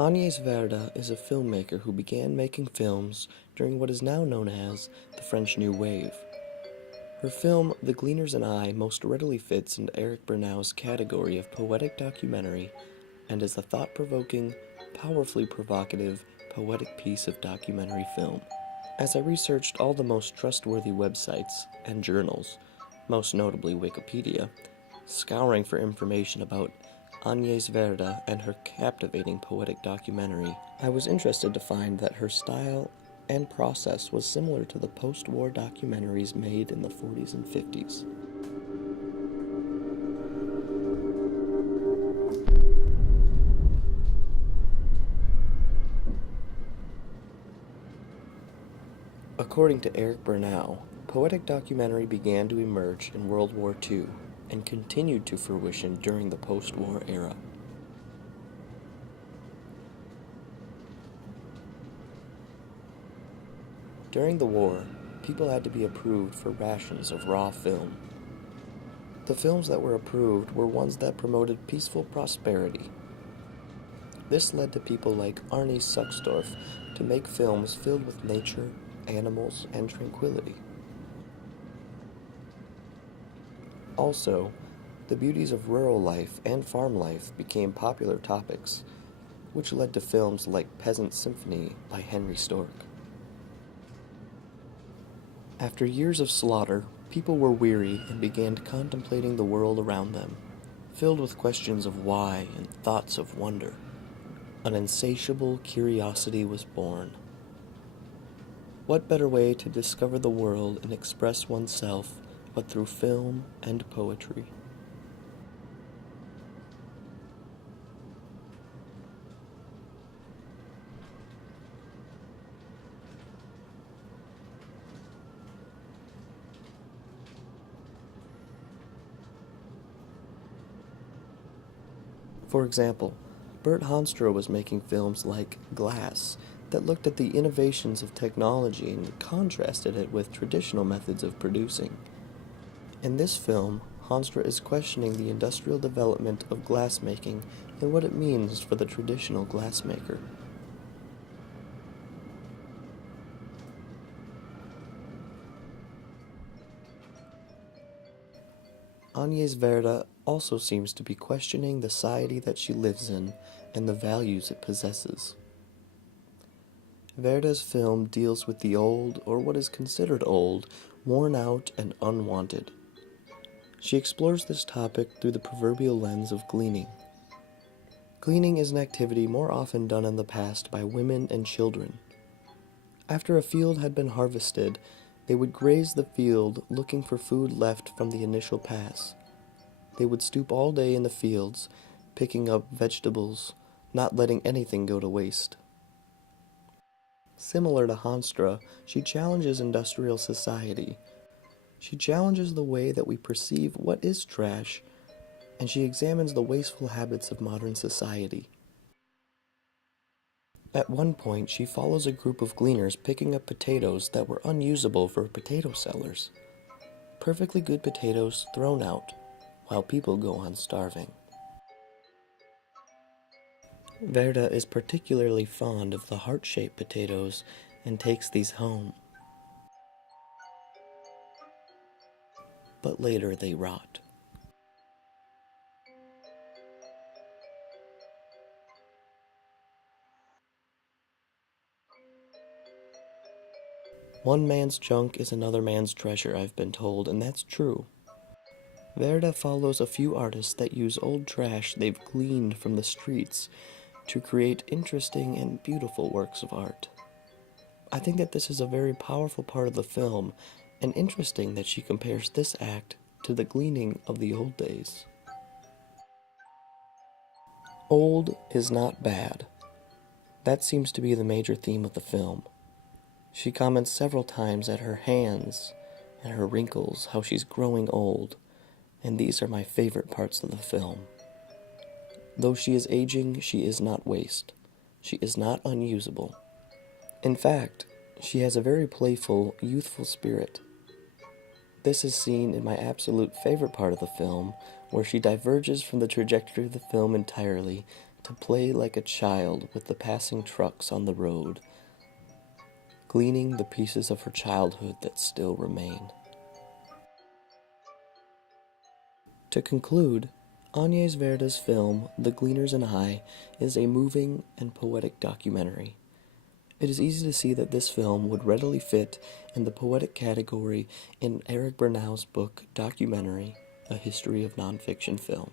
Agnès Varda is a filmmaker who began making films during what is now known as the French New Wave. Her film, The Gleaners and I, most readily fits into Eric Bernau's category of poetic documentary and is a thought-provoking, powerfully provocative, poetic piece of documentary film. As I researched all the most trustworthy websites and journals, most notably Wikipedia, scouring for information about Agnès Varda and her captivating poetic documentary, I was interested to find that her style and process was similar to the post-war documentaries made in the 40s and 50s. According to Eric Bernau, poetic documentary began to emerge in World War II and continued to fruition during the post-war era. During the war, people had to be approved for rations of raw film. The films that were approved were ones that promoted peaceful prosperity. This led to people like Arnie Suxdorf to make films filled with nature, animals, and tranquility. Also, the beauties of rural life and farm life became popular topics, which led to films like Peasant Symphony by Henry Stork. After years of slaughter, people were weary and began contemplating the world around them, filled with questions of why and thoughts of wonder. An insatiable curiosity was born. What better way to discover the world and express oneself but through film and poetry? For example, Bert Hanstra was making films like Glass that looked at the innovations of technology and contrasted it with traditional methods of producing. In this film, Hanstra is questioning the industrial development of glassmaking and what it means for the traditional glassmaker. Agnès Varda also seems to be questioning the society that she lives in and the values it possesses. Varda's film deals with the old, or what is considered old, worn out and unwanted. She explores this topic through the proverbial lens of gleaning. Gleaning is an activity more often done in the past by women and children. After a field had been harvested, they would graze the field looking for food left from the initial pass. They would stoop all day in the fields, picking up vegetables, not letting anything go to waste. Similar to Hanstra, she challenges industrial society. She challenges the way that we perceive what is trash, and she examines the wasteful habits of modern society. At one point, she follows a group of gleaners picking up potatoes that were unusable for potato sellers. Perfectly good potatoes thrown out, while people go on starving. Varda is particularly fond of the heart-shaped potatoes and takes these home. But later they rot. One man's junk is another man's treasure, I've been told, and that's true. Varda follows a few artists that use old trash they've gleaned from the streets to create interesting and beautiful works of art. I think that this is a very powerful part of the film, and interesting that she compares this act to the gleaning of the old days. Old is not bad. That seems to be the major theme of the film. She comments several times at her hands and her wrinkles, how she's growing old, and these are my favorite parts of the film. Though she is aging, she is not waste. She is not unusable. In fact, she has a very playful, youthful spirit. This is seen in my absolute favorite part of the film, where she diverges from the trajectory of the film entirely to play like a child with the passing trucks on the road, gleaning the pieces of her childhood that still remain. To conclude, Agnes Varda's film, The Gleaners and I, is a moving and poetic documentary. It is easy to see that this film would readily fit in the poetic category in Eric Bernau's book, Documentary, A History of Nonfiction Film.